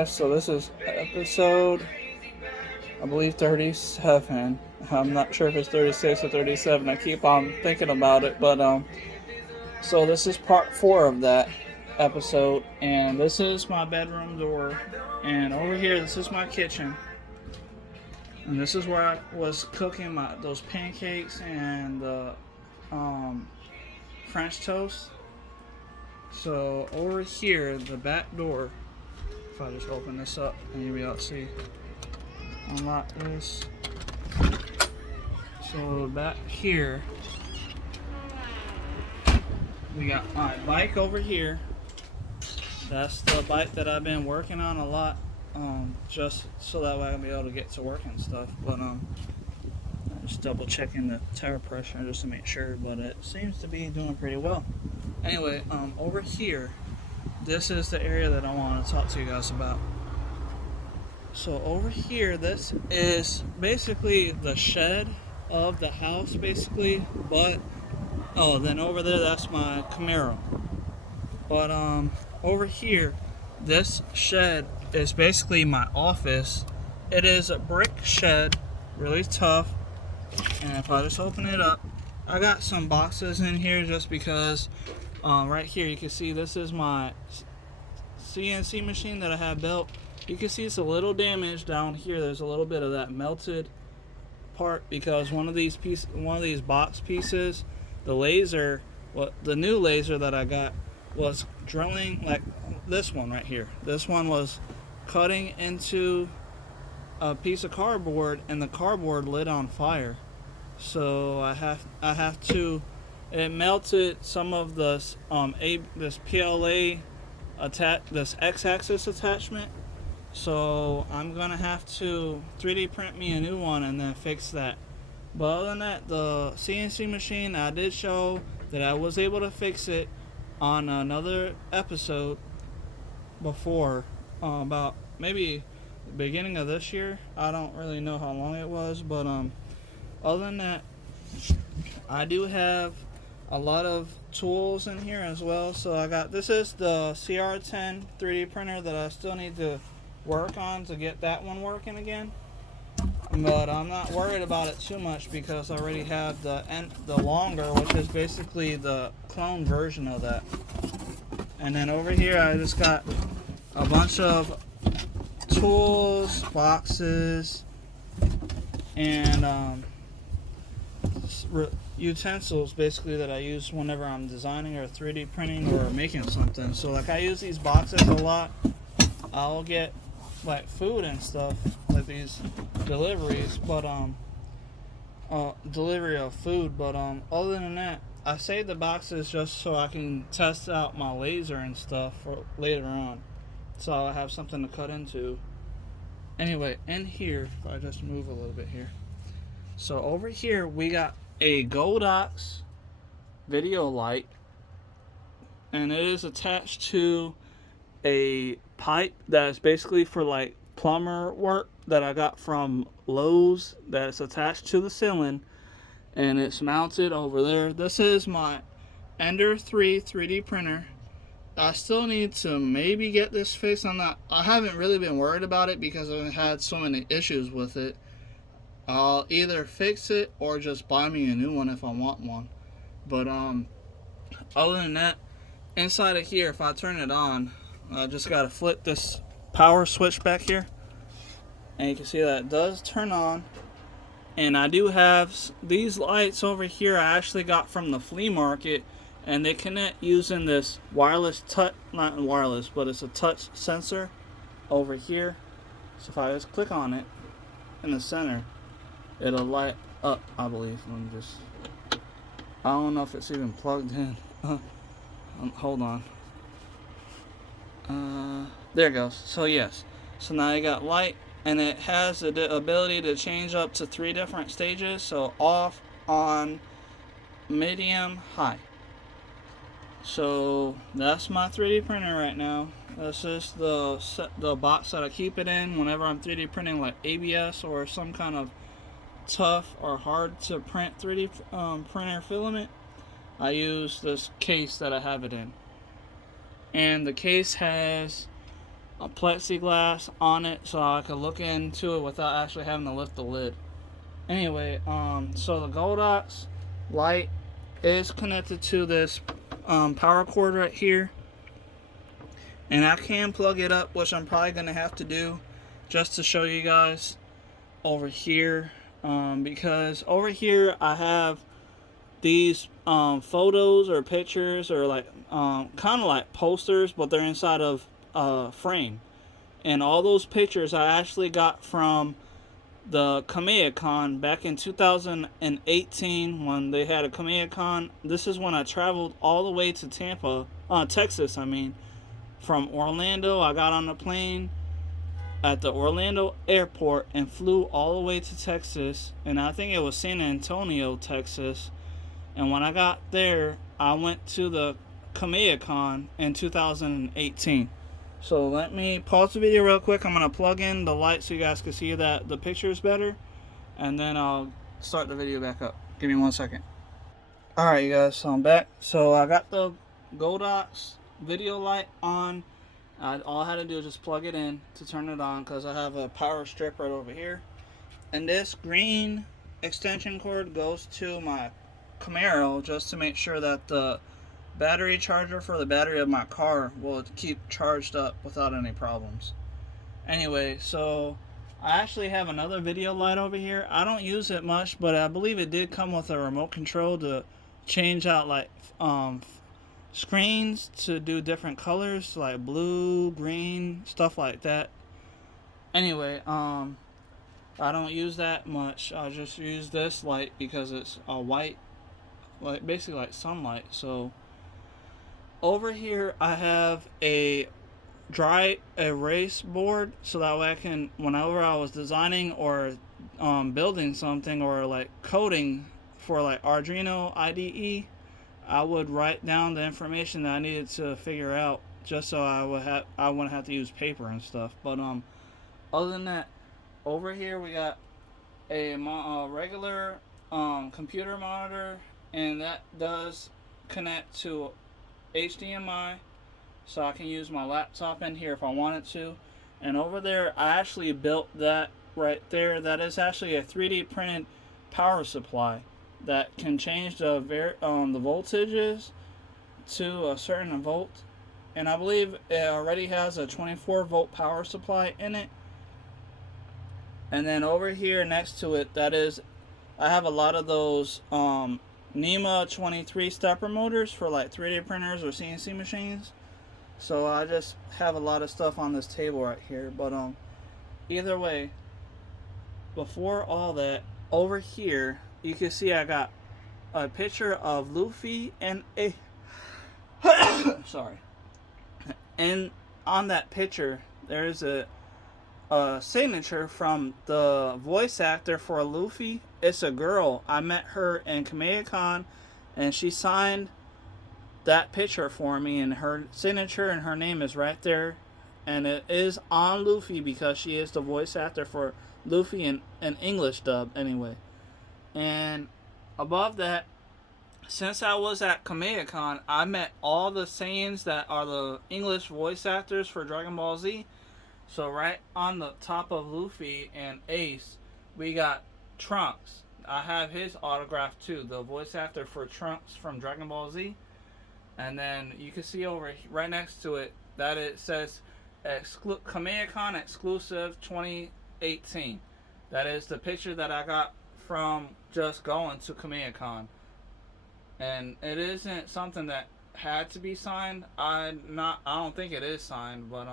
guys, so this is episode, I believe 37. I'm not sure if it's 36 or 37. I keep on thinking about it, but so this is part 4 of that episode, and this is my bedroom door, and over here this is my kitchen, and this is where I was cooking those pancakes and the French toast. So over here, the back door, if I just open this up and you'll be able to see, unlock this. So back here, we got my bike over here. That's the bike that I've been working on a lot, just so that way I can be able to get to work and stuff. But just double checking the tire pressure just to make sure, but it seems to be doing pretty well. Anyway, over here, this is the area that I want to talk to you guys about. So over here, this is basically the shed of the house, basically. But then over there, that's my Camaro. But over here, this shed is basically my office. It is a brick shed, really tough. And if I just open it up, I got some boxes in here just because. Right here, you can see this is my CNC machine that I have built. You can see it's a little damaged down here. There's a little bit of that melted part because one of these box pieces, the new laser that I got was drilling like this one right here. This one was cutting into a piece of cardboard, and the cardboard lit on fire. So I have to. It melted some of this this PLA this X-axis attachment. So I'm gonna have to 3D print me a new one and then fix that. But other than that, the CNC machine, I did show that I was able to fix it on another episode before, about maybe the beginning of this year. I don't really know how long it was, but other than that, I do have a lot of tools in here as well. So this is the CR10 3D printer that I still need to work on to get that one working again. But I'm not worried about it too much because I already have the longer, which is basically the clone version of that. And then over here I just got a bunch of tools, boxes, and utensils basically that I use whenever I'm designing or 3D printing or making something. So like I use these boxes a lot. I'll get like food and stuff, like these deliveries, but delivery of food, but other than that, I save the boxes just so I can test out my laser and stuff for later on, so I have something to cut into. Anyway, in here, if I just move a little bit here, so over here we got a Godox video light, and it is attached to a pipe that is basically for like plumber work that I got from Lowe's, that's attached to the ceiling, and it's mounted over there. This is my Ender 3 3D printer. I still need to maybe get this fixed. I haven't really been worried about it because I've had so many issues with it. I'll either fix it or just buy me a new one if I want one. But other than that, inside of here, if I turn it on, I just gotta flip this power switch back here, and you can see that it does turn on. And I do have these lights over here I actually got from the flea market, and they connect using this wireless not wireless, but it's a touch sensor over here. So if I just click on it in the center, it'll light up, I believe. I don't know if it's even plugged in. Hold on. There it goes. So yes. So now you got light, and it has the ability to change up to 3 different stages. So off, on, medium, high. So that's my 3D printer right now. This is the box that I keep it in whenever I'm 3D printing like ABS or some kind of tough or hard to print 3D printer filament. I use this case that I have it in, and the case has a plexiglass on it so I could look into it without actually having to lift the lid. Anyway, so the Godox light is connected to this power cord right here, and I can plug it up, which I'm probably gonna have to do just to show you guys over here, because over here I have these photos or pictures or like kind of like posters, but they're inside of a frame, and all those pictures I actually got from the Kamea back in 2018 when they had a Kamea. This is when I traveled all the way to Tampa, Texas. I mean, from Orlando, I got on a plane at the Orlando airport and flew all the way to Texas, and I think it was San Antonio, Texas. And when I got there, I went to the Kamea in 2018. So let me pause the video real quick. I'm going to plug in the light so you guys can see that the picture is better. And then I'll start the video back up. Give me 1 second. Alright, you guys, so I'm back. So I got the Godox video light on. All I had to do is just plug it in to turn it on because I have a power strip right over here. And this green extension cord goes to my Camaro just to make sure that the battery charger for the battery of my car will keep charged up without any problems. Anyway, so I actually have another video light over here. I don't use it much, but I believe it did come with a remote control to change out like screens to do different colors like blue, green, stuff like that. Anyway, I don't use that much. I just use this light because it's a white, like basically like sunlight. So over here I have a dry erase board so that way I can, whenever I was designing or building something or like coding for like Arduino IDE, I would write down the information that I needed to figure out just so I wouldn't have to use paper and stuff. But other than that, over here we got a regular computer monitor, and that does connect to HDMI, so I can use my laptop in here if I wanted to. And over there I actually built that right there. That is actually a 3D printed power supply that can change the voltages to a certain volt, and I believe it already has a 24 volt power supply in it. And then over here next to it, that is, I have a lot of those NEMA 23 stepper motors for like 3D printers or CNC machines. So I just have a lot of stuff on this table right here. But either way, before all that, over here you can see I got a picture of Luffy and a sorry. And on that picture there's a signature from the voice actor for Luffy. It's a girl. I met her in Kamea, and she signed that picture for me, and her signature and her name is right there, and it is on Luffy because she is the voice actor for Luffy in an English dub anyway. And above that, since I was at Kamea, I met all the Saiyans that are the English voice actors for Dragon Ball Z. So right on the top of Luffy and Ace, we got Trunks. I have his autograph too, the voice actor for Trunks from Dragon Ball Z. And then you can see over right next to it that it says Kamea exclusive 2018. That is the picture that I got from just going to Kamea. And it isn't something that had to be signed. I don't think it is signed, but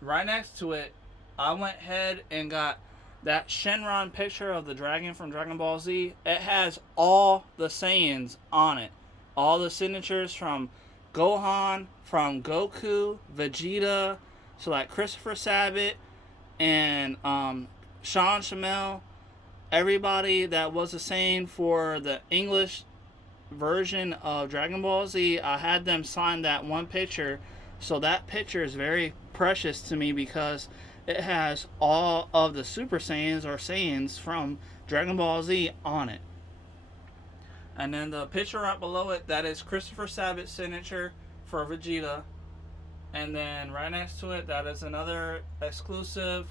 right next to it, I went ahead and got that Shenron picture of the dragon from Dragon Ball Z. It has all the Saiyans on it. All the signatures from Gohan, from Goku, Vegeta, so like Christopher Sabat, and Sean Shamel. Everybody that was a Saiyan for the English version of Dragon Ball Z, I had them sign that one picture. So that picture is very precious to me because it has all of the Super Saiyans or Saiyans from Dragon Ball Z on it. And then the picture right below it, that is Christopher Sabat's signature for Vegeta. And then right next to it, that is another exclusive,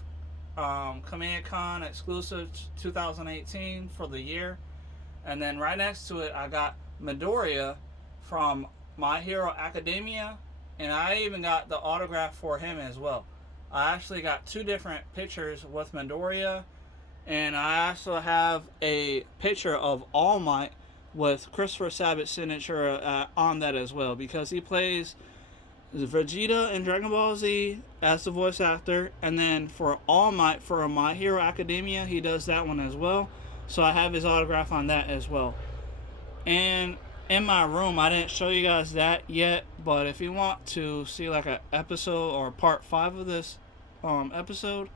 Command Con exclusive 2018 for the year. And then right next to it, I got Midoriya from My Hero Academia, and I even got the autograph for him as well. I actually got two different pictures with Midoriya, and I also have a picture of All Might with Christopher Sabat's signature on that as well, because he plays Vegeta in Dragon Ball Z as the voice actor, and then for All Might for My Hero Academia, he does that one as well. So I have his autograph on that as well. And in my room, I didn't show you guys that yet, but if you want to see like an episode or part 5 of this episode,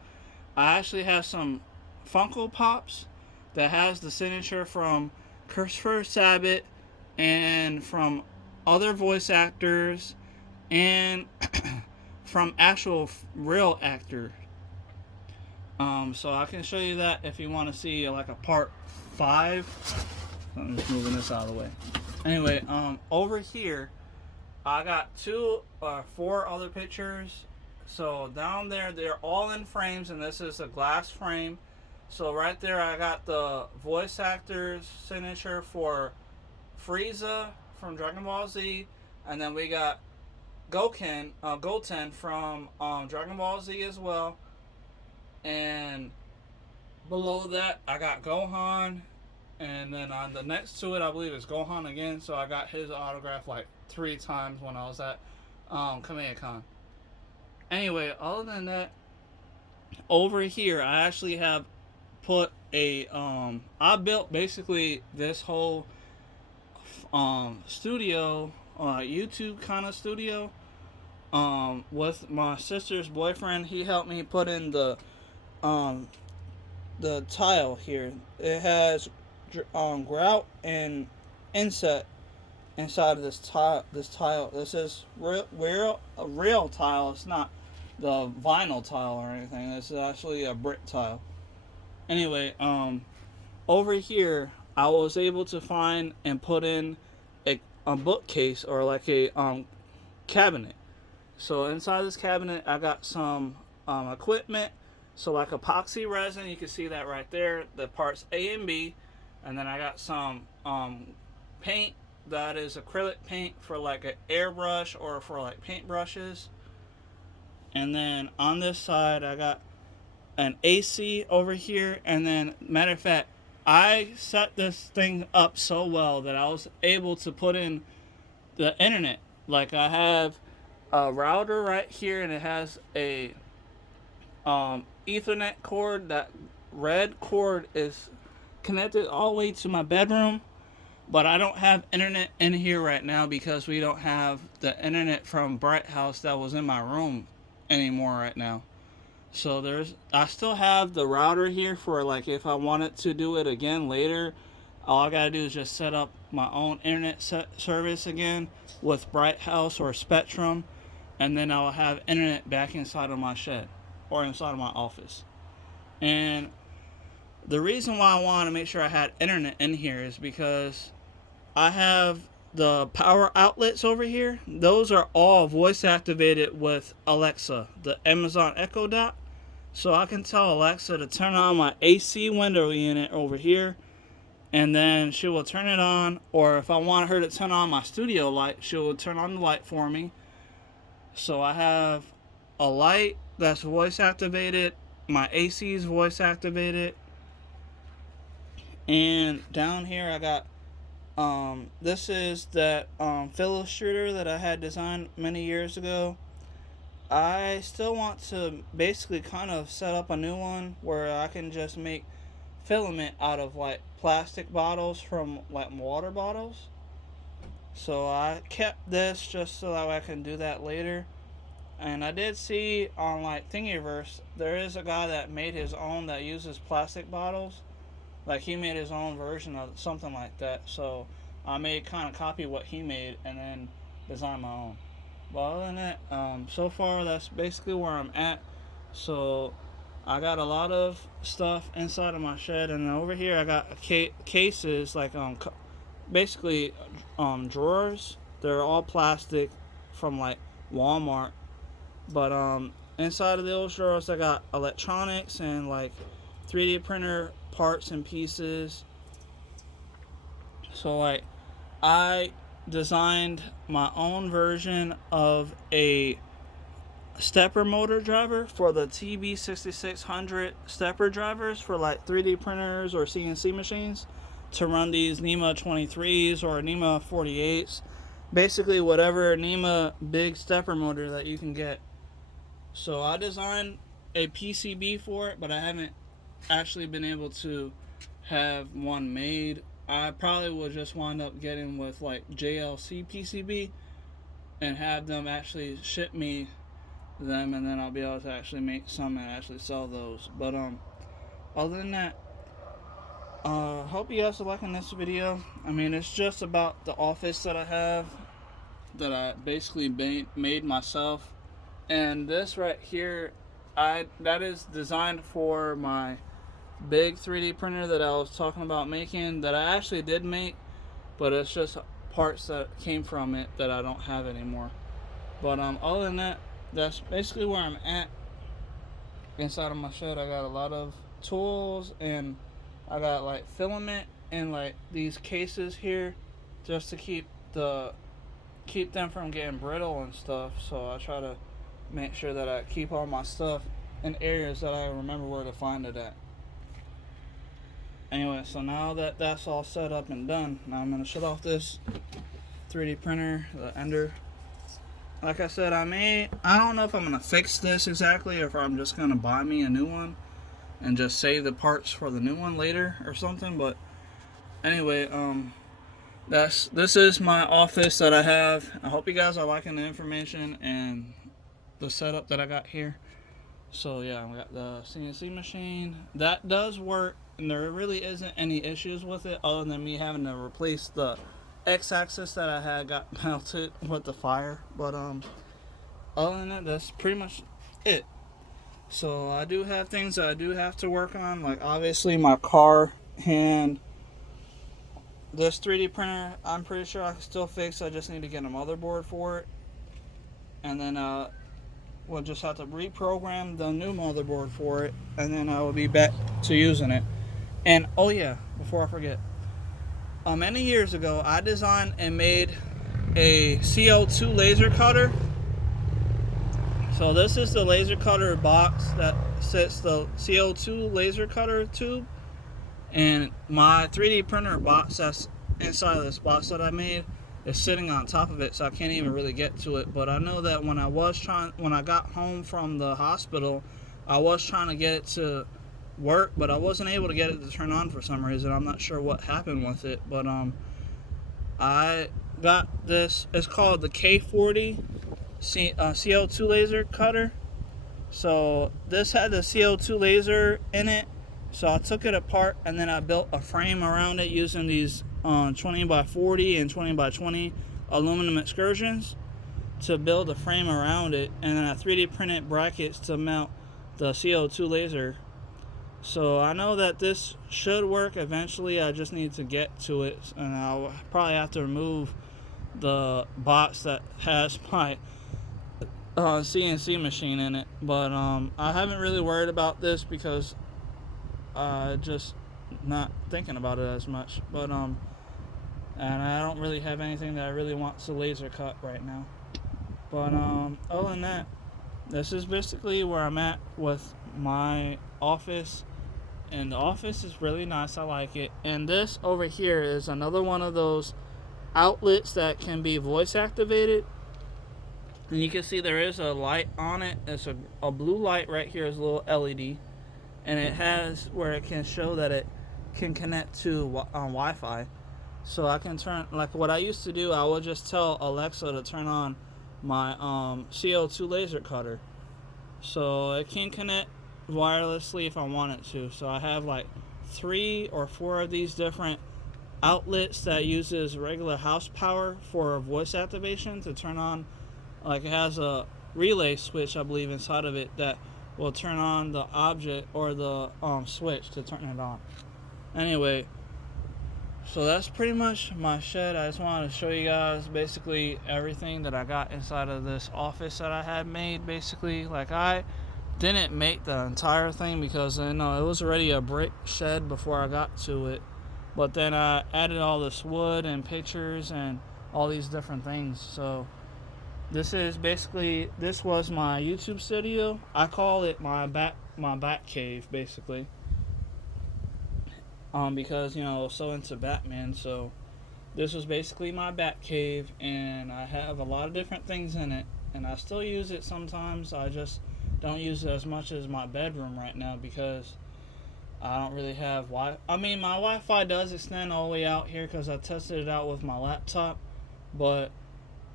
I actually have some Funko Pops that has the signature from Christopher Sabat and from other voice actors and from actual real actor. So I can show you that if you want to see like a part 5. I'm just moving this out of the way. Anyway, over here, I got 4 other pictures. So down there, they're all in frames, and this is a glass frame. So right there, I got the voice actor's signature for Frieza from Dragon Ball Z, and then we got Goten from Dragon Ball Z as well. And below that, I got Gohan. And then on the next to it, I believe it's Gohan again. So I got his autograph like 3 times when I was at Command Con. Anyway, other than that, over here, I actually have put a... I built basically this whole studio, YouTube kind of studio, with my sister's boyfriend. He helped me put in the tile here. It has grout and inset inside of this tile. This is a real tile. It's not the vinyl tile or anything. This is actually a brick tile. Anyway, over here I was able to find and put in a bookcase, or like a cabinet. So inside this cabinet, I got some equipment. So like epoxy resin, you can see that right there, the parts A and B. And then I got some paint that is acrylic paint for like an airbrush or for like paint brushes. And then on this side, I got an AC over here. And then, matter of fact, I set this thing up so well that I was able to put in the internet. Like, I have a router right here, and it has a Ethernet cord. That red cord is connected all the way to my bedroom, but I don't have internet in here right now because we don't have the internet from Bright House that was in my room anymore right now. So I still have the router here for like if I wanted to do it again later. All I gotta do is just set up my own internet service again with Bright House or Spectrum, and then I'll have internet back inside of my shed or inside of my office. And the reason why I wanted to make sure I had internet in here is because I have the power outlets over here. Those are all voice activated with Alexa, the Amazon Echo Dot. So I can tell Alexa to turn on my AC window unit over here, and then she will turn it on. Or if I want her to turn on my studio light, she will turn on the light for me. So I have a light that's voice activated, my AC is voice activated, and down here I got this is that Philips shooter that I had designed many years ago. I still want to basically kind of set up a new one where I can just make filament out of like plastic bottles from like water bottles. So I kept this just so that I can do that later. And I did see on like Thingiverse, there is a guy that made his own that uses plastic bottles. Like he made his own version of something like that. So I made kind of copy what he made and then design my own. But other than that, so far that's basically where I'm at. So I got a lot of stuff inside of my shed, and over here I got cases like basically drawers. They're all plastic from like Walmart, But inside of those drawers, I got electronics and like 3D printer parts and pieces. So like I designed my own version of a stepper motor driver for the TB6600 stepper drivers for like 3D printers or CNC machines to run these NEMA 23s or NEMA 48s. Basically whatever NEMA big stepper motor that you can get. So I designed a PCB for it, but I haven't actually been able to have one made. I probably will just wind up getting with like JLC PCB and have them actually ship me them, and then I'll be able to actually make some and actually sell those. But other than that, hope you guys are liking this video. I mean, it's just about the office that I have that I basically made myself, and this right here, that is designed for my big 3D printer that I was talking about making, that I actually did make, but it's just parts that came from it that I don't have anymore. But other than that, that's basically where I'm at inside of my shed. I got a lot of tools, and I got like filament and like these cases here just to keep them from getting brittle and stuff. So I try to make sure that I keep all my stuff in areas that I remember where to find it at. Anyway, so now that that's all set up and done, now I'm going to shut off this 3D printer, the Ender. Like I said, I don't know if I'm going to fix this exactly, or if I'm just going to buy me a new one and just save the parts for the new one later or something. But anyway, this is my office that I have. I hope you guys are liking the information and the setup that I got here. So yeah, I got the CNC machine that does work, and there really isn't any issues with it other than me having to replace the X-axis that I had got melted with the fire. But other than that, that's pretty much it. So I do have things that I do have to work on, like obviously my car and this 3D printer. I'm pretty sure I can still fix. I just need to get a motherboard for it, and then we'll just have to reprogram the new motherboard for it, and then I will be back to using it. And oh yeah, before I forget, many years ago I designed and made a CO2 laser cutter. So this is the laser cutter box that sits the CO2 laser cutter tube, and my 3D printer box that's inside of this box that I made is sitting on top of it, so I can't even really get to it. But I know that when I got home from the hospital, I was trying to get it to work, but I wasn't able to get it to turn on for some reason. I'm not sure what happened with it, but I got this. It's called the K40 CO2 laser cutter. So this had the CO2 laser in it, so I took it apart and then I built a frame around it using these 20 by 40 and 20 by 20 aluminum excursions to build a frame around it, and then I 3D printed brackets to mount the CO2 laser. So I know that this should work eventually. I just need to get to it, and I'll probably have to remove the box that has my CNC machine in it. But I haven't really worried about this because just not thinking about it as much. But and I don't really have anything that I really want to laser cut right now. But other than that, this is basically where I'm at with my office, and the office is really nice. I like it. And this over here is another one of those outlets that can be voice activated, and you can see there is a light on it. It's a blue light right here, is a little LED, and it has where it can show that it can connect to Wi-Fi. So I can turn, like what I used to do, I would just tell Alexa to turn on my CO2 laser cutter, so it can connect wirelessly if I wanted to. So I have like 3 or 4 of these different outlets that uses regular house power for voice activation to turn on. Like it has a relay switch, I believe, inside of it that will turn on the object or the switch to turn it on. Anyway, So that's pretty much my shed. I just wanted to show you guys basically everything that I got inside of this office that I had made. Basically, like, I didn't make the entire thing because it was already a brick shed before I got to it. But then I added all this wood and pictures and all these different things. So this was my YouTube studio. I call it my bat cave, basically. Because I was so into Batman. So this was basically my bat cave, and I have a lot of different things in it, and I still use it sometimes. I just don't use it as much as my bedroom right now because I don't really have I mean, my Wi-Fi does extend all the way out here because I tested it out with my laptop, but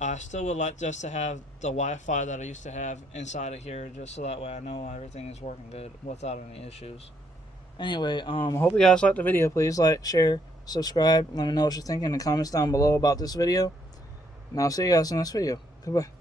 I still would like just to have the Wi-Fi that I used to have inside of here, just so that way I know everything is working good without any issues. Anyway, I hope you guys liked the video. Please like, share, subscribe. Let me know what you're thinking in the comments down below about this video. And I'll see you guys in the next video. Goodbye.